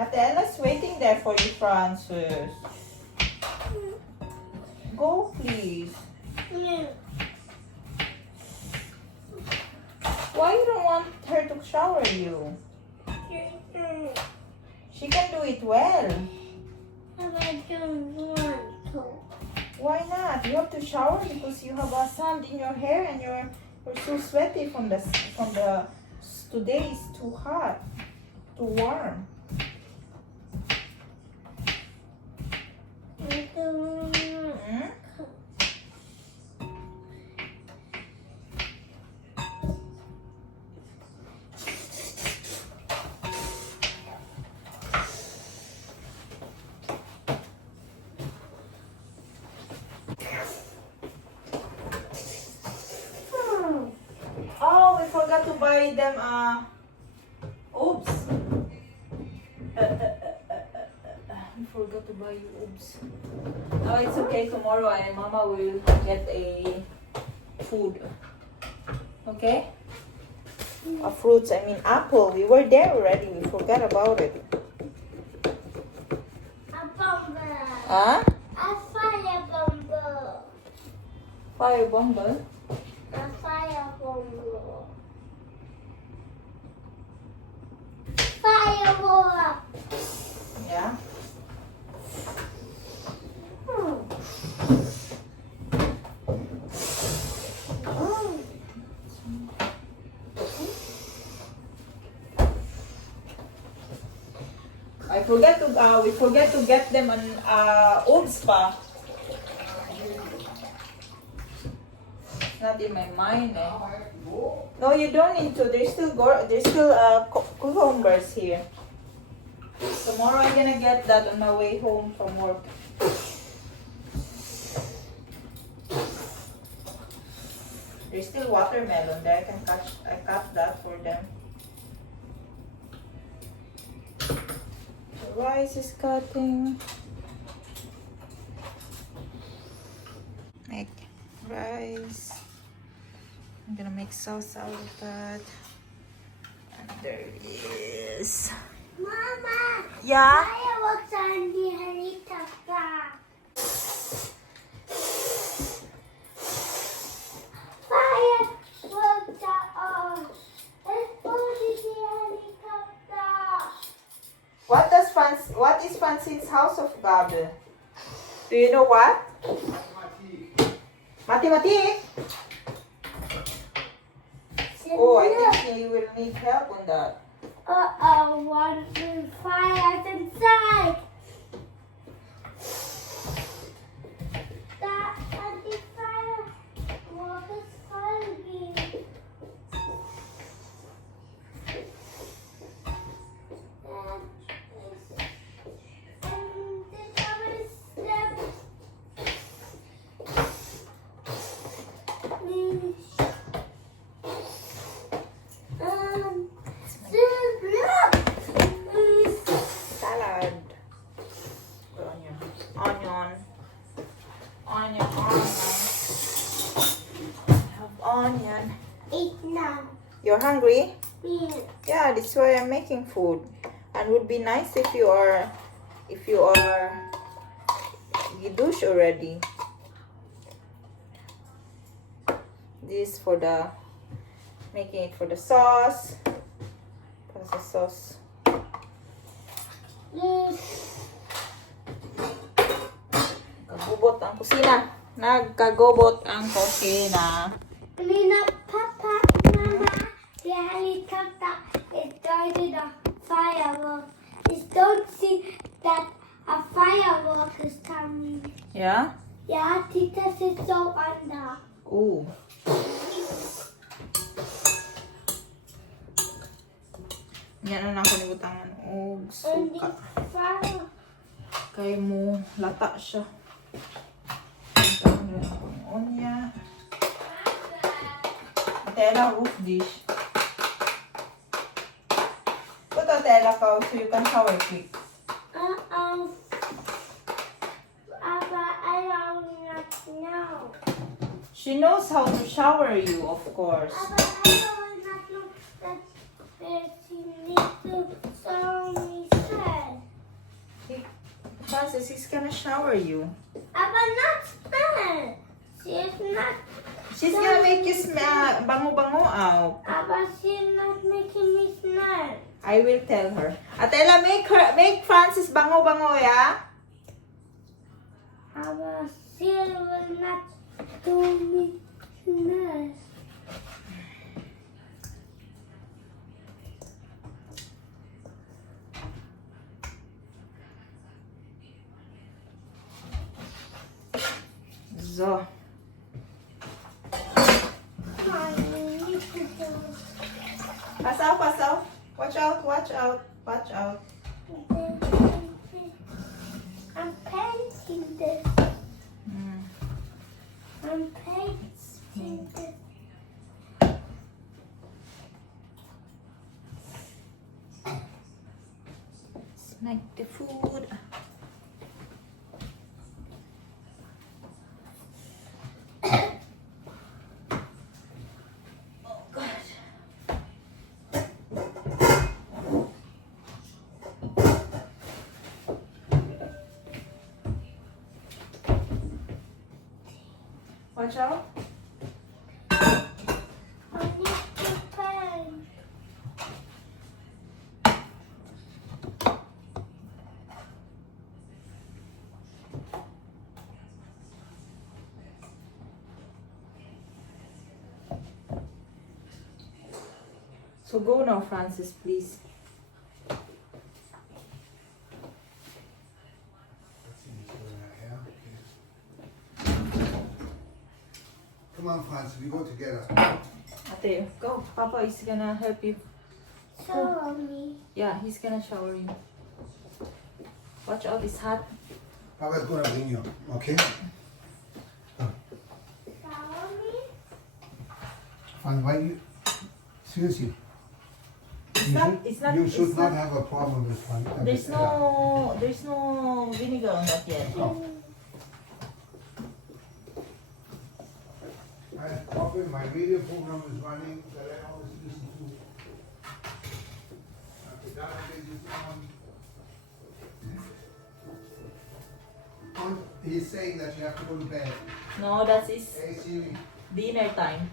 Ate Ella's waiting there for you, Francis. Go, please. Why you don't want her to shower you? She can do it well. I don't want to. Why not? You have to shower because you have a sand in your hair and you're so sweaty from the today is too hot, too warm. I don't want. Hmm? Oh, we forgot to buy them oops. We forgot to buy you oops. No, it's okay. Tomorrow and Mama will get a food. Okay? Fruits, I mean apple. We were there already. We forgot about it. A bumble. Huh? A fire bumble. Fire bumble? A fire bumble. Firework. Yeah. We forget to get them an old spa. Not in my mind. Eh? No, you don't need to. There's still cucumbers here. Tomorrow I'm gonna get that on my way home from work. There's still watermelon there. I cut that for them. The rice is cutting. Make rice. I'm gonna make sauce out of that. And there it is. Mama. Yeah? Fireworks on the helicopter. Fireworks are on. Let's go to the helicopter. What is Francine's house of God? Do you know what? Mathematics. Oh, I think he will need help on that. One, two, fire inside. That and the firework is funny. And the other step. Salad. Onion. Have onion. Eat now. You're hungry? Yeah. Yeah, that's why I'm making food. And would be nice if you are you douche already. This for the making it for the sauce. What's the sauce? Nagkagubot ang kusina. Nagkagubot ang kusina. Lina, Papa, Mama, the helicopter is started a firework. Just don't see that a firework is coming. Yeah? Yeah, Tita is so under. Ooh. Yan na lang kalibutangan. Og And suka. the fire. Kay mo lata siya. Onya. Tela roof dish. Put a tela ka so you can shower quick. Papa, I don't know. She knows how to shower you, of course. Papa, I don't know that she needs to show me said. Francis, he's gonna shower you. Aber not smell. She's not. She's gonna make you smell bango-bango out. Aber she's not making me smell. I will tell her. Atela, make Francis bango-bango, yeah? Aber she will not do me smell. So. Pass out, pass out. Watch out, watch out, watch out. I'm painting this. Mm. I'm painting this. Snack the food. Oh God. Watch out. I need to paint. So go now, Francis, please. Come on, Francis, we go together. Ate, go. Papa is gonna help you. Show me. Yeah, he's gonna shower you. Watch out, it's hot. Papa's gonna bring you, okay? Show me. Fine, why you? Seriously. It's not. You should it's not have a problem with fun. There's no vinegar on that yet. Oh. I have coffee, my radio program is running that I always listen to. The database is on. He's saying that you have to go to bed. No, that's his Hey Siri. dinner time.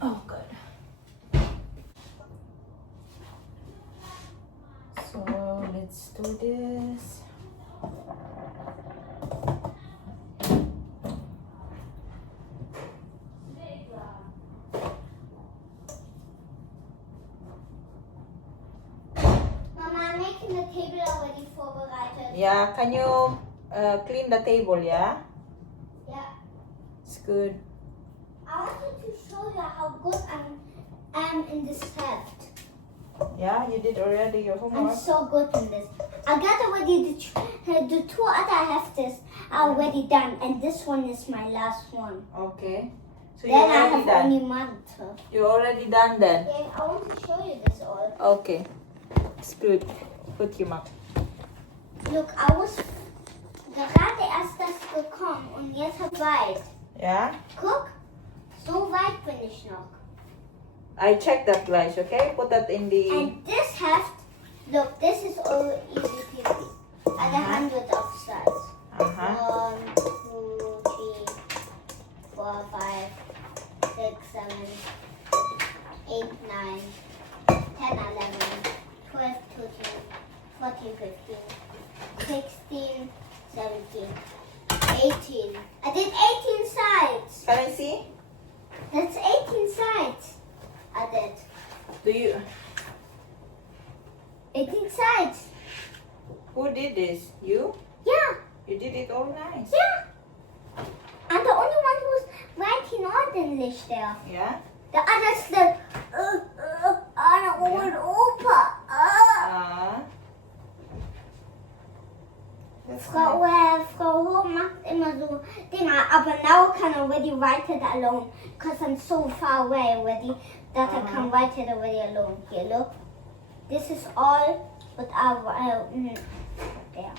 Oh, good. So let's do this. Mama, I'm making the table already vorbereitet. Yeah, can you clean the table? Yeah, Yeah. it's good. I wanted to show you how good I am in this heft. Yeah, you did already your I'm homework. so good in this. I got already the two other hefts are already done, and this one is my last one. Okay. So Then you I already have done. only month. You already done then. Then I want to show you this all. Okay, it's good. Put your mark. Look, I was gerade erst das gekommen und jetzt weit. Yeah. Guck, so weit bin ich noch. I checked that gleich. Okay, put that in the. And this heft, look, this is all easy peasy. And 100 of sides. 1, 2, 3, 4, 5, 6, 7, 8, 9, 10, 11, 12, 13, 14, 15, 16, 17, 18. I did 18 sides. Can I see? That's 18 sides. I did. Do you? 18 sides. Who did this? You? Yeah. You did it all nice. Yeah. I'm the only one who's writing ordentlich there. Yeah. The others look, an old Opa. Ah. Frau Ho macht immer so Dinger, aber now can already write it alone because I'm so far away already that I can write it already alone. Here, look. This is all what there.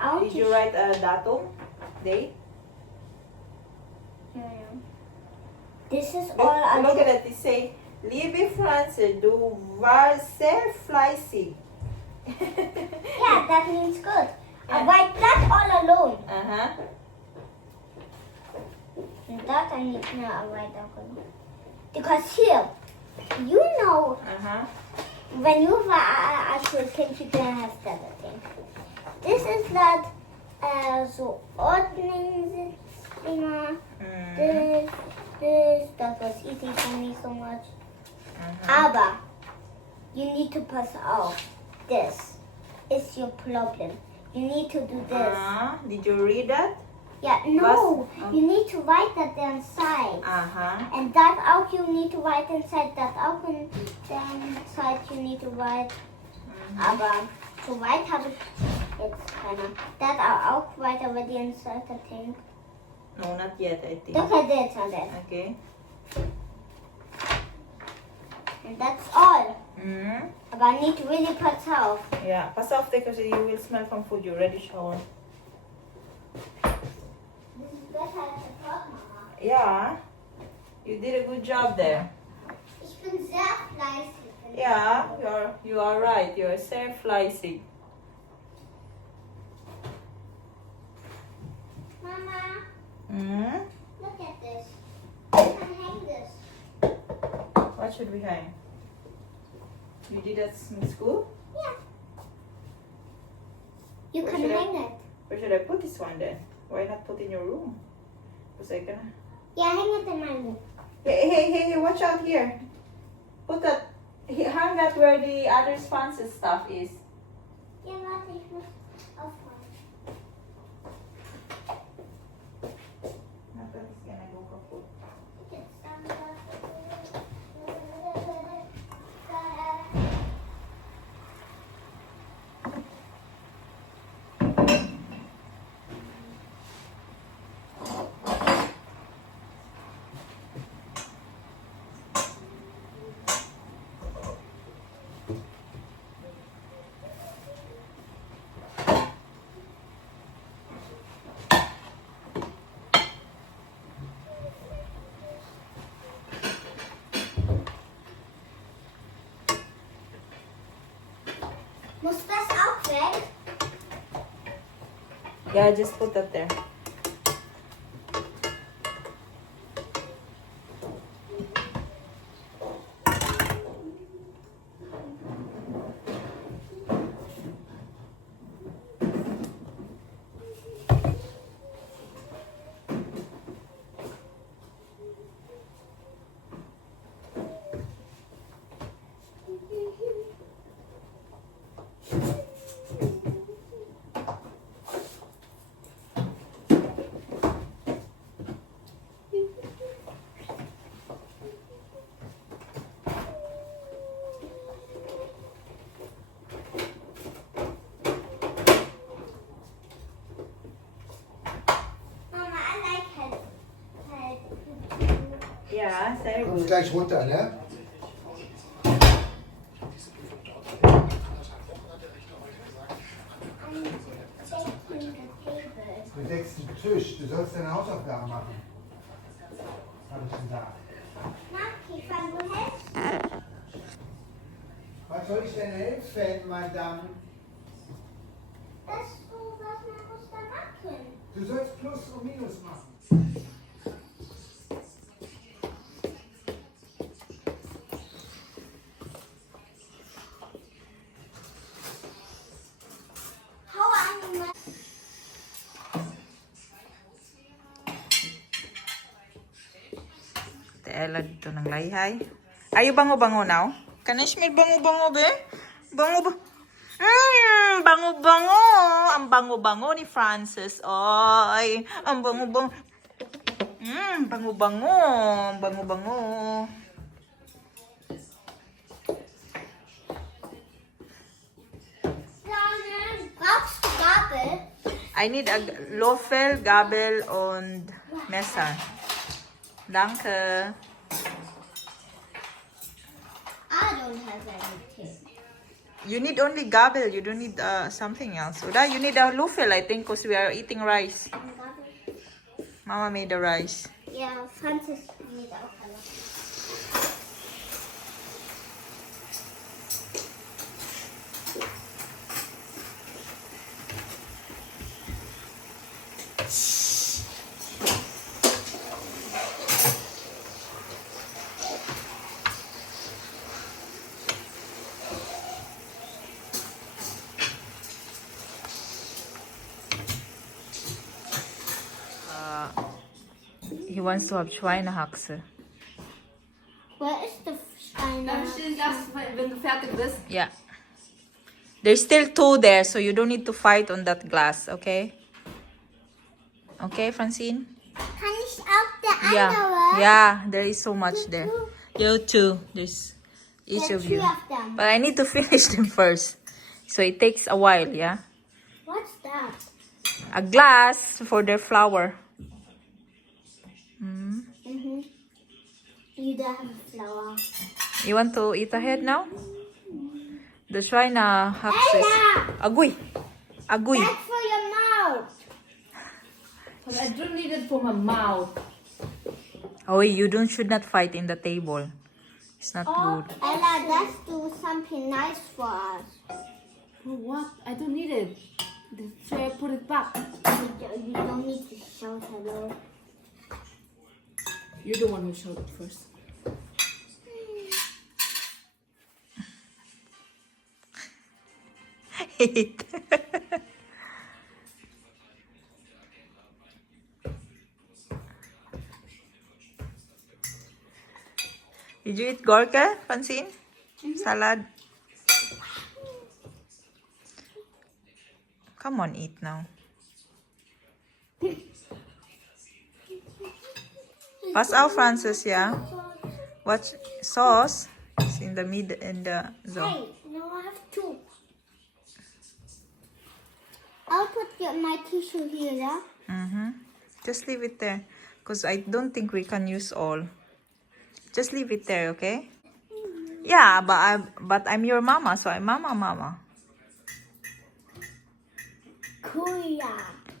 I want Did you write a datum? Date? This is all Look at it. It say, Liebe Franze, du warst sehr fleißig. Yeah, that means good. I write that all alone. And that I need to write that alone. Because here, you know, when you have an actual kind, you can have that thing. This is that so Ordnungsdinger. This, that was easy for me so much. Aber you need to pass off. This is your problem. You need to do this. Did you read that? Yeah, no. You need to write that inside. And that out you need to write inside. That out inside you need to write. Aber to write habe ich jetzt keiner. That auch write already inside, I think. No, not yet, I think. Look at this on that. Okay. And that's all. But I need to really pass off. Yeah, pass off because you will smell from food. You already shower. This is better as I thought, Mama. Yeah, you did a good job there. Ich bin sehr fleißig. Yeah, you are right. You are sehr fleißig. Mama, look at this. I can hang this. What should we hang? You did that in school? Yeah. You Where can should I- hang it. Where should I put this one then? Why not put in your room? Because I can. Yeah, hang it in my room. Hey, watch out here. Put that, hang that where the other sponsor stuff is. Ja, warte, ich muss aufräumen. Not that it's gonna go kaput. Jetzt dann das. Muss das auch weg? Yeah, just put that there. Mama, I like it. Yeah, sehr Kommst gut. gleich runter, ne? Du deckst den Tisch. Du sollst deine Hausaufgaben machen. Habe ich gesagt. Maki, wann du hältst? Was soll ich denn helfen, Madame? Das ist so, was man muss da machen. Du sollst Plus und Minus machen. Hau an, Ella dito ng layhay. Are you bango-bango now? Can I smell bango-bango, be? Bango-bango. Bango-bango. Ang bango-bango ni Francis. Ay, ang bango-bango. Bango-bango. Bango-bango. Sonne. I need a Löffel, Gabel und Messer. Danke. I don't have anything. You need only Gabel. You don't need something else. Uda, you need a Löffel, I think, because we are eating rice. Mama made the rice. Yeah, Francis need auch alle. He wants to have Schweinehaxe. Where is the Steiner? Dann stell das, wenn du fertig bist. Yeah. There's still 2 there, so you don't need to fight on that glass, okay? Okay, Francine? Kann ich auch der Yeah. andere? Yeah, there is so much there. You too. There's each There are of you. 3 of them. But I need to finish them first. So it takes a while, yeah? What's that? A glass for their flour. Mm-hmm. You don't have a flower. You want to eat ahead now? The Schweinehaxe is... Ella! Agoy! Agoy! That's for your mouth. But I don't need it for my mouth. Oh, you should not fight in the table. It's not good. Ella, let's do something nice for us. For what? I don't need it. So I put it back. You don't need to shout hello. You're the one who showed it first. Eat. Did you eat gorka, Francine? Salad? Come on, eat now. Pass out, Francis, yeah? Watch sauce. It's in the mid and the zone. Hey, no, I have 2. I'll put my tissue here, yeah? Just leave it there. Because I don't think we can use all. Just leave it there, okay? Yeah, but I'm your mama, so I'm mama.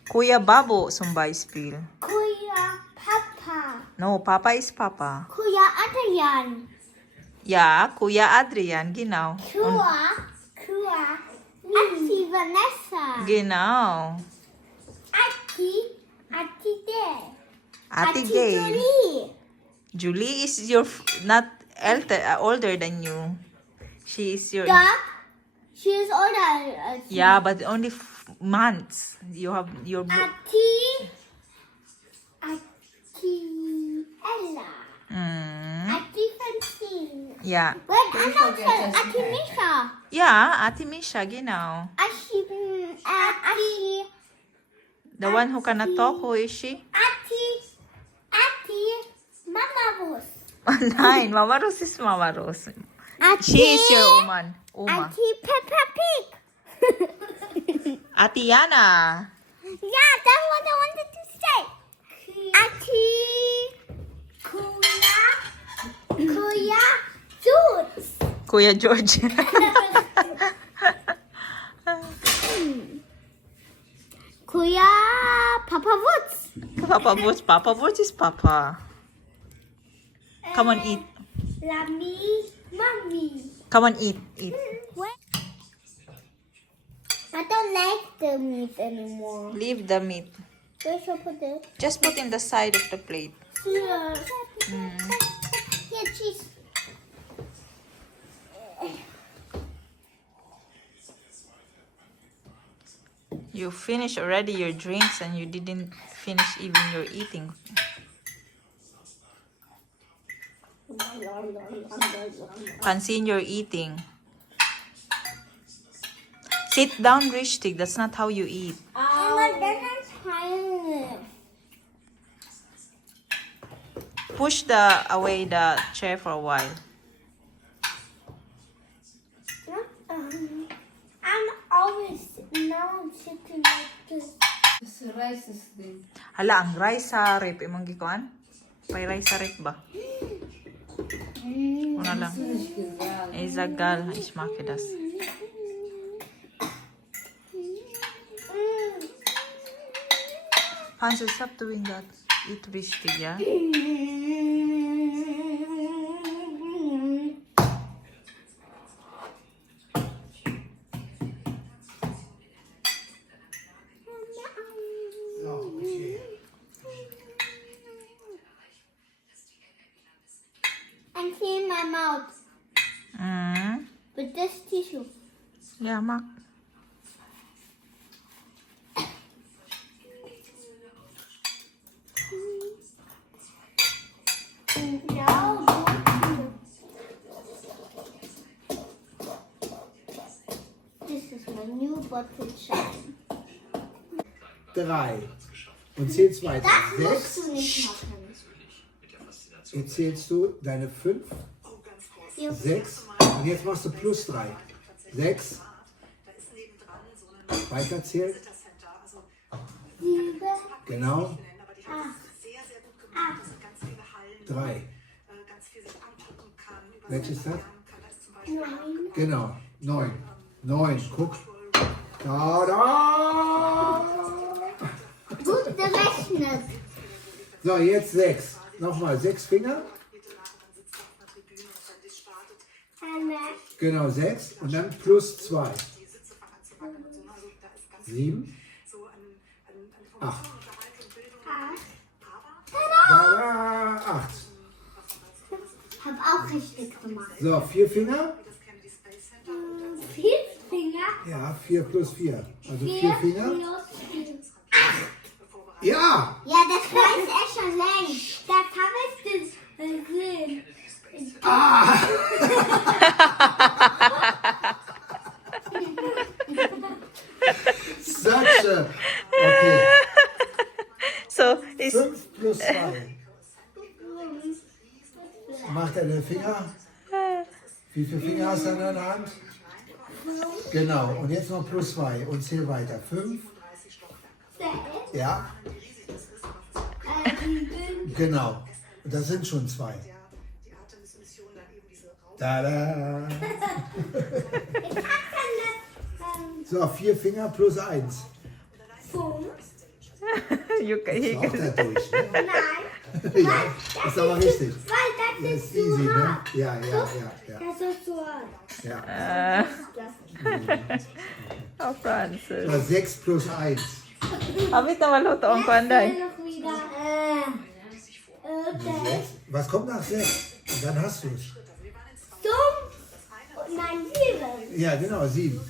Kuya Babo zum Beispiel. Kuya Papa. No, Papa is Papa. Kuya Adrian. Ja, Kuya Adrian, genau. Kua. Ati Vanessa. Genau. Ati Day. Ate Gay. Jolie. Julie is not older than you. She is your... Dog. She is older. Yeah, but only months. You have your... Ati Ella. Ati Francine. Yeah. Wait, I'm not sure. Ati Misha. Yeah, Ate Misha, genau. Ati The one who cannot talk, who is she? Mama Rose. Oh, nein, Mama Rose is Mama Rose. She is your Uma. Ati Peppa Pig. Ate Yana. Yeah, that's what I wanted to say. Ati Kuya Jules. Kuya George. Kuya Papa Woods. Papa Woods is Papa. Come on, eat. Mommy. Come on, eat. I don't like the meat anymore. Leave the meat. Where should I put it? Just put in the side of the plate. Here. Here, cheese. You finished already your drinks and you didn't finish even your eating. Francine, you're eating. Sit down, Rishtik. That's not how you eat. Then I'm trying. Push away the chair for a while. I'm always now I'm sitting like this. rice is din. Hala, ang rice sa rep. Imong gikuan? Pay rice sa rep ba? Una lang. Izagal. Ismaki das. Hansel, stop doing that. Eat wichtig, ja? So, okay. And clean my mouth with this tissue. Ja, mag. No, this is my new bottle shine. 3. Und zählst weiter. Das musst 6. du nicht machen. Jetzt zählst du deine 5, 6. Und jetzt machst du plus 3. 6. Weiterzählen. 7, Genau. 8, 3. Welches ist das? 9. Genau. 9. 9. Guck. Da. Gut gerechnet. So, jetzt 6. Nochmal 6 Finger. Genau, 6. Und dann plus 2. 7. 8. Da, 8. Hab auch richtig gemacht. So, 4 Finger. 4 Finger. Ja, 4 plus 4. Also 4 4 Finger. plus 4. Ja! Ja, das weiß er schon längst. Das habe ich gesehen. Such a... Okay. So, is 5 plus 2. Mach deine Finger. Wie viele Finger hast du in deiner Hand? Genau. Und jetzt noch plus 2. Und zähl weiter. 5. Ja. Genau. Und das sind schon 2. Tada. So, 4 Finger plus 1. 5. you can, Ist auch dadurch, ne? Nein. Ja, ist aber richtig. Weil Das das ist ist easy, zu ne? hart. Ja. Das ist zu hart. Ja. Oh, Francis. So, 6 plus 1. Abit na maluto ang panday. Noch wieder. Was kommt nach 6? Und dann hast du es. Nein, 7. Ja, genau, 7.